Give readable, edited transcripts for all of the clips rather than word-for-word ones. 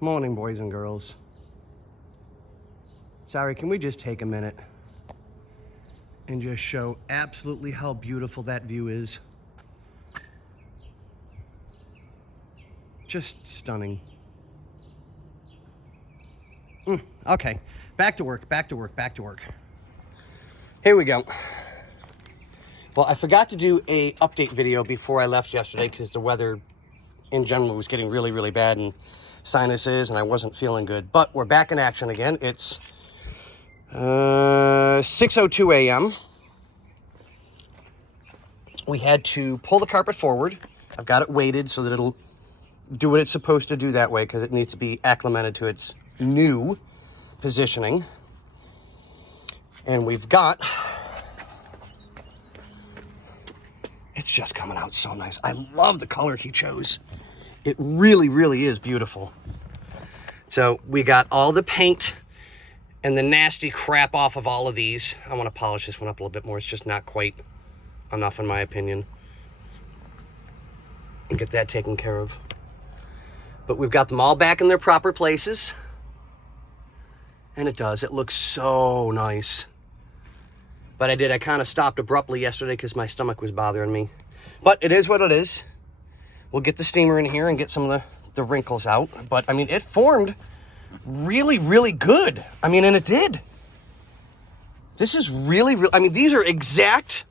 Morning, boys and girls. Sorry, can we just take a minute and just show absolutely how beautiful that view is? Just stunning. Okay, back to work. Here we go. Well, I forgot to do a update video before I left yesterday because the weather in general was getting really, really bad and sinuses, and I wasn't feeling good. But we're back in action again. It's 6:02 a.m. We had to pull the carpet forward. I've got it weighted so that it'll do what it's supposed to do that way because it needs to be acclimated to its new positioning. And we've got... It's just coming out so nice. I love the color he chose. It really, really is beautiful. So we got all the paint and the nasty crap off of all of these. I want to polish this one up a little bit more. It's just not quite enough in my opinion. And get that taken care of. But we've got them all back in their proper places. And it does. It looks so nice. But I kind of stopped abruptly yesterday because my stomach was bothering me. But it is what it is. We'll get the steamer in here and get some of the wrinkles out. But, I mean, it formed really, really good. I mean, and it did. This is really, I mean, these are exact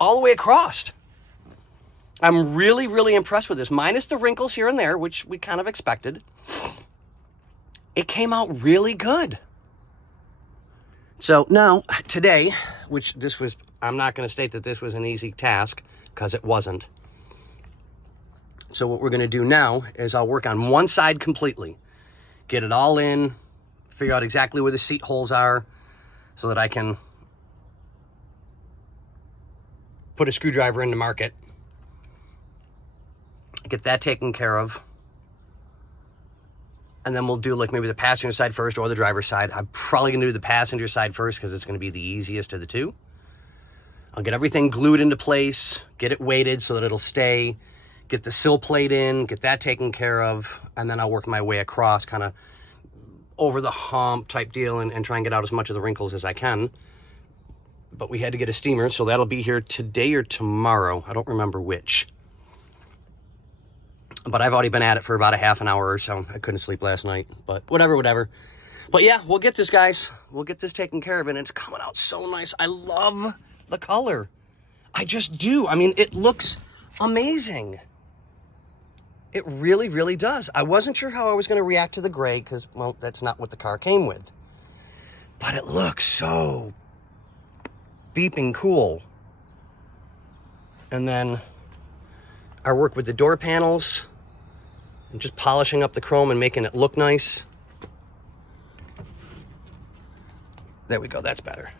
all the way across. I'm really, really impressed with this. Minus the wrinkles here and there, which we kind of expected. It came out really good. So now, today, which this was, I'm not going to state that this was an easy task, because it wasn't. So what we're going to do now is I'll work on one side completely. Get it all in, figure out exactly where the seat holes are, so that I can put a screwdriver in to mark it. Get that taken care of. And then we'll do like maybe the passenger side first or the driver's side. I'm probably going to do the passenger side first because it's going to be the easiest of the two. I'll get everything glued into place, get it weighted so that it'll stay, get the sill plate in, get that taken care of, and then I'll work my way across kind of over the hump type deal and try and get out as much of the wrinkles as I can. But we had to get a steamer, so that'll be here today or tomorrow. I don't remember which. But I've already been at it for about a half an hour or so. I couldn't sleep last night, but whatever. But yeah, we'll get this, guys. We'll get this taken care of, and it's coming out so nice. I love the color. I just do. I mean, it looks amazing. It really, really does. I wasn't sure how I was going to react to the gray because, well, that's not what the car came with. But it looks so beeping cool. And then our work with the door panels and just polishing up the chrome and making it look nice. There we go, that's better.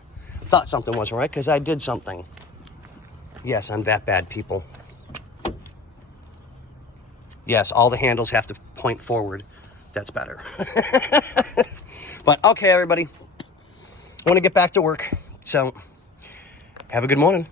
Thought something wasn't right because I did something. Yes, I'm that bad, people. Yes, all the handles have to point forward. That's better. But okay, everybody. I want to get back to work. So, have a good morning.